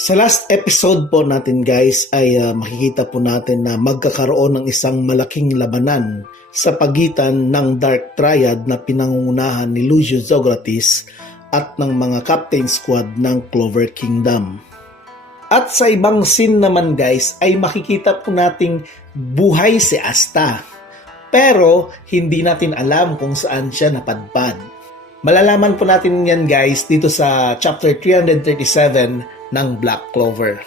Sa last episode po natin guys ay ah, makikita po natin na magkakaroon ng isang malaking labanan sa pagitan ng Dark Triad na pinangungunahan ni Lucio Zografis at ng mga Captain Squad ng Clover Kingdom. At sa ibang scene naman guys ay makikita po nating buhay si Asta. Pero hindi natin alam kung saan siya napadpad. Malalaman po natin yan guys dito sa chapter 337 ng Black Clover.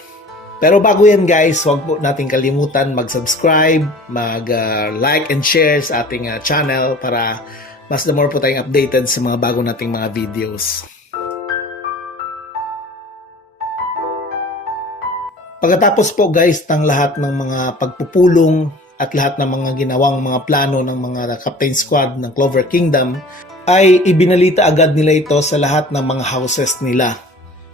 Pero bago yan guys, huwag po natin kalimutan mag-subscribe, mag-like and share sa ating uh, channel para mas the more po tayong updated sa mga bago nating mga videos. Pagkatapos po guys ng lahat ng mga pagpupulong at lahat ng mga ginawang mga plano ng mga Captain Squad ng Clover Kingdom, ay ibinalita agad nila ito sa lahat ng mga houses nila.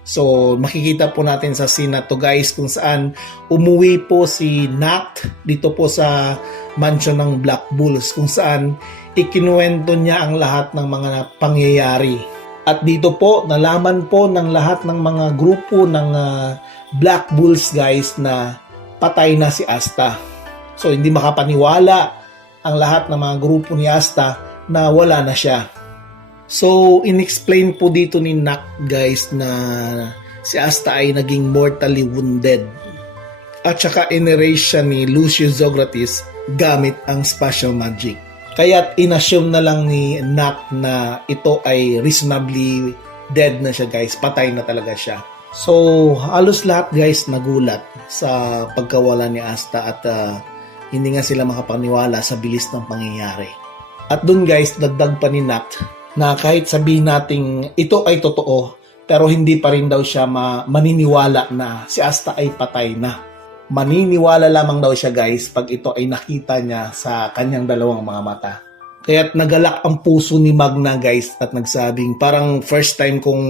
So makikita po natin sa scene na to guys kung saan umuwi po si Nat dito po sa mansion ng Black Bulls kung saan ikinuwento niya ang lahat ng mga pangyayari. At dito po nalaman po ng lahat ng mga grupo ng ah, Black Bulls guys na patay na si Asta. So hindi makapaniwala ang lahat ng mga grupo ni Asta na wala na siya. So, inexplain po dito ni Nak guys na si Asta ay naging mortally wounded. At saka inerase siya ni Lucius Zografis gamit ang special magic. Kaya inassume na lang ni Nak na ito ay reasonably dead na siya guys. Patay na talaga siya. So, halos lahat guys nagulat sa pagkawala ni Asta at ah, hindi nga sila makapaniwala sa bilis ng pangyayari. At dun guys, dagdag pa ni Nat na kahit sabihin nating ito ay totoo, pero hindi pa rin daw siya ma- maniniwala na si Asta ay patay na. Maniniwala lamang daw siya guys pag ito ay nakita niya sa kanyang dalawang mga mata. Kaya't nagalak ang puso ni Magna guys at nagsabing parang first time kong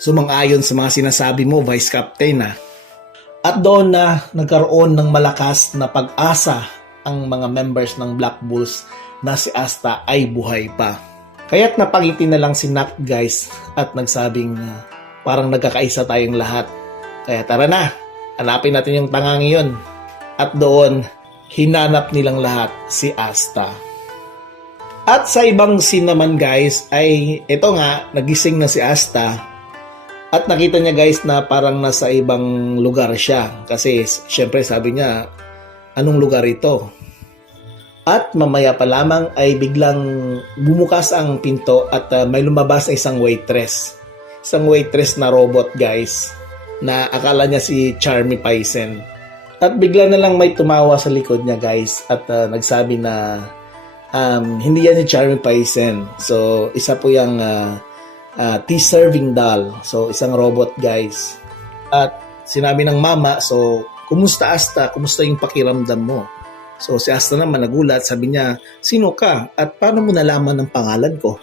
sumang-ayon sa mga sinasabi mo, Vice Captain ah. At doon na nagkaroon ng malakas na pag-asa ang mga members ng Black Bulls na si Asta ay buhay pa. Kaya't napangiti na lang si Nak guys at nagsabing ah, parang nagkakaisa tayong lahat. Kaya tara na, hanapin natin yung tangang yun. At doon, hinanap nilang lahat si Asta. At sa ibang scene naman guys ay ito nga, nagising na si Asta at nakita niya guys na parang nasa ibang lugar siya. Kasi syempre sabi niya, anong lugar ito? At mamaya pa lamang ay biglang bumukas ang pinto at uh, may lumabas na isang waitress. Isang waitress na robot guys na akala niya si Charmy Paisen. At bigla na lang may tumawa sa likod niya guys at uh, nagsabi na um, hindi yan si Charmy Paisen. So isa po yung uh, uh, tea serving doll. So, isang robot, guys. At sinabi ng mama, so, kumusta Asta? Kumusta yung pakiramdam mo? So, si Asta naman nagulat. Sabi niya, sino ka? At paano mo nalaman ang pangalan ko?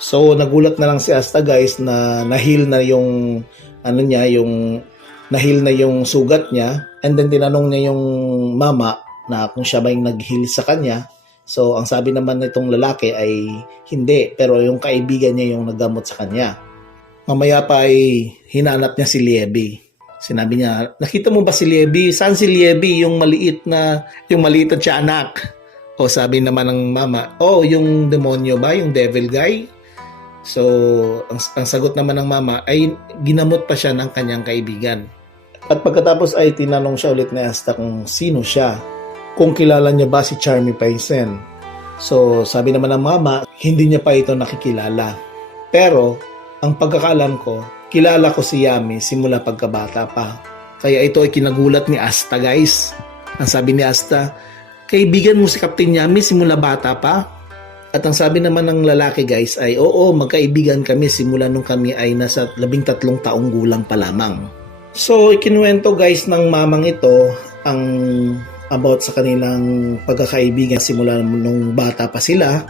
So, nagulat na lang si Asta, guys, na nahil na yung, ano niya, yung, nahil na yung sugat niya. And then, tinanong niya yung mama na kung siya ba yung nag-heal sa kanya. So, ang sabi naman nitong lalaki ay hindi, pero yung kaibigan niya yung naggamot sa kanya. Mamaya pa ay hinanap niya si Liebi. Sinabi niya, nakita mo ba si Liebi? Saan si Liebi? Yung maliit na, yung maliit na tiyanak. O sabi naman ng mama, oh, yung demonyo ba? Yung devil guy? So, ang, ang sagot naman ng mama ay ginamot pa siya ng kanyang kaibigan. At pagkatapos ay tinanong siya ulit ni Asta kung sino siya kung kilala niya ba si Charmy Paisen. So, sabi naman ng mama, hindi niya pa ito nakikilala. Pero, ang pagkakaalam ko, kilala ko si Yami simula pagkabata pa. Kaya ito ay kinagulat ni Asta, guys. Ang sabi ni Asta, kaibigan mo si Captain Yami simula bata pa? At ang sabi naman ng lalaki, guys, ay oo, magkaibigan kami simula nung kami ay nasa labing tatlong taong gulang pa lamang. So, ikinuwento guys ng mamang ito ang about sa kanilang pagkakaibigan simula nung bata pa sila.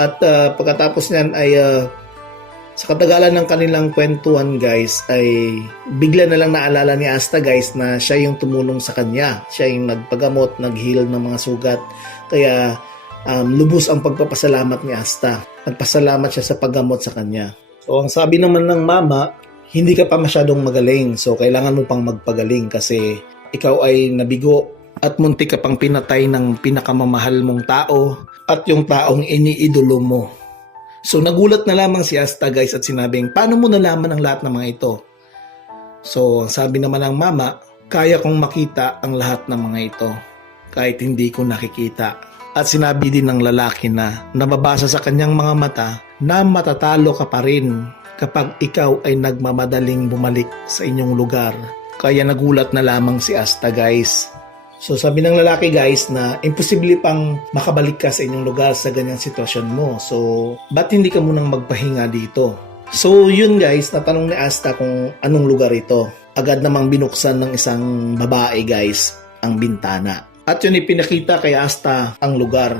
At uh, pagkatapos niyan ay uh, sa katagalan ng kanilang kwentuhan guys ay bigla na lang naalala ni Asta guys na siya yung tumulong sa kanya. Siya yung nagpagamot, nag-heal ng mga sugat. Kaya um, lubos ang pagpapasalamat ni Asta. Nagpasalamat siya sa paggamot sa kanya. So ang sabi naman ng mama, hindi ka pa masyadong magaling. So, kailangan mo pang magpagaling kasi ikaw ay nabigo at muntik ka pang pinatay ng pinakamamahal mong tao at yung taong iniidolo mo. So, nagulat na lamang si Asta guys at sinabing, paano mo nalaman ang lahat ng mga ito? So, sabi naman ng mama, kaya kong makita ang lahat ng mga ito kahit hindi ko nakikita. At sinabi din ng lalaki na nababasa sa kanyang mga mata na matatalo ka pa rin kapag ikaw ay nagmamadaling bumalik sa inyong lugar. Kaya nagulat na lamang si Asta guys. So sabi ng lalaki guys na imposible pang makabalik ka sa inyong lugar sa ganyang sitwasyon mo. So ba't hindi ka munang magpahinga dito? So yun guys, natanong ni Asta kung anong lugar ito. Agad namang binuksan ng isang babae guys ang bintana. At yun ipinakita kay Asta ang lugar.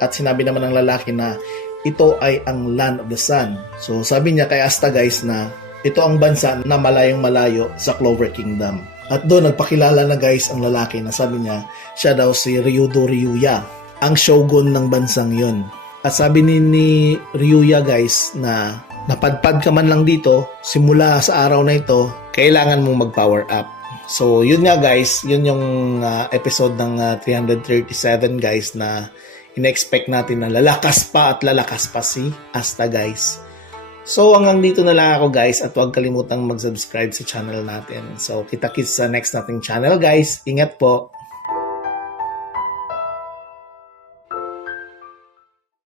At sinabi naman ng lalaki na ito ay ang Land of the Sun. So sabi niya kay Asta guys na ito ang bansa na malayong malayo sa Clover Kingdom. At doon nagpakilala na guys ang lalaki na sabi niya siya daw si Ryudo Ryuya, ang shogun ng bansang yun. At sabi ni, ni Ryuya guys na napadpad ka man lang dito, simula sa araw na ito, kailangan mong mag-power up. So, yun nga guys, yun yung ah, episode ng ah, 337 guys na in-expect natin na lalakas pa at lalakas pa si Asta guys. So, hanggang dito na lang ako guys at huwag kalimutang mag-subscribe sa channel natin. So, kita-kits sa next nating channel guys. Ingat po!